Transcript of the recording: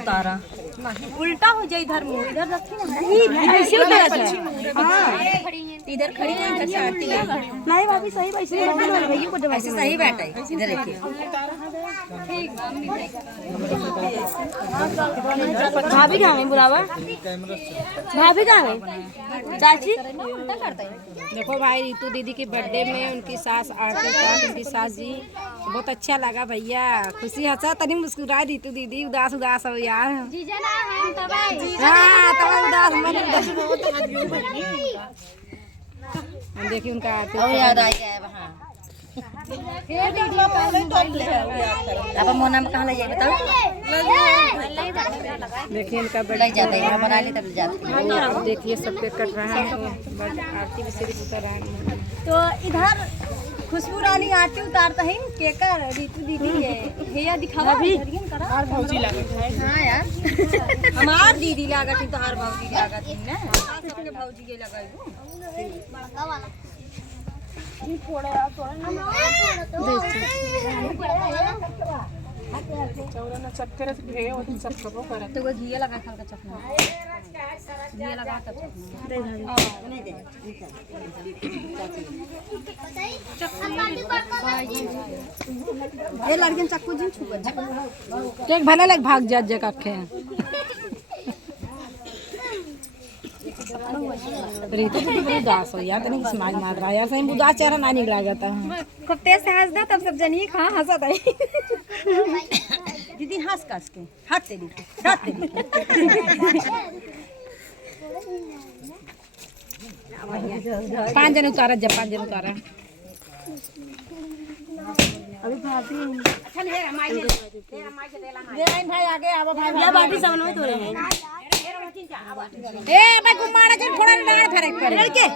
उतारा उल्टा हो जाए इधर मुंह इधर रखी ना नहीं ऐसे उतारा इधर खड़ी है इधर से आरती नहीं भाभी सही वैसे भैया को जब ऐसे सही बैठा है इधर रखिए भाभी कहाँ गई बुलावा भाभी कहाँ गई चाची देखो भाई रितु दीदी की बर्थडे में उनकी सास आरती का उनकी सास जी बहुत अच्छा लगा भैया खुशी हंसा तनी मुस्कुरा रितु दीदी उदास उदास हो यार देखिए उनका आरती याद आ गया वहाँ अब मोना में कहाँ ले जाए बताओ देखिए इनका ले जाते हैं बना ली तब जाते हैं देखिए सब पे कट रहा है आरती भी सिर्फ उतर रहा है। तो इधर खुशबू रानी आरती उतारता है केकर रितु दीदी के भैया दिखावा और भौजी लागत है हां यार हमार दीदी लागत है तो हर भौजी लागत है ना सास के भौजी के लगाइबो बड़का वाला ई थोड़ा चौराना चक्कर से भे और सब कबो कर तो वो घी लगा खा का चखना घी लगा तब दे नहीं दे ये लड़किन चक्कू जी छुपा एक भले लग भाग जा जे काखे रितु तो बड़ी उदास हो यार तनी समाज मार रहा यार सही उदास चेहरा ना निकला जाता है खूब तेज से हंस दे तब सब जनी कहां हंसत है दीदी हंस कस के हाथ तेरी पांच जन उतारा जब 5 जन उतारा अभी भाभी अच्छा नहीं है माई दे आइन भाई आगे आवा भाई या भाभी समन में तोड़े हैं ए भाई गुमाड़ा के थोड़ा डाल फरक कर लड़के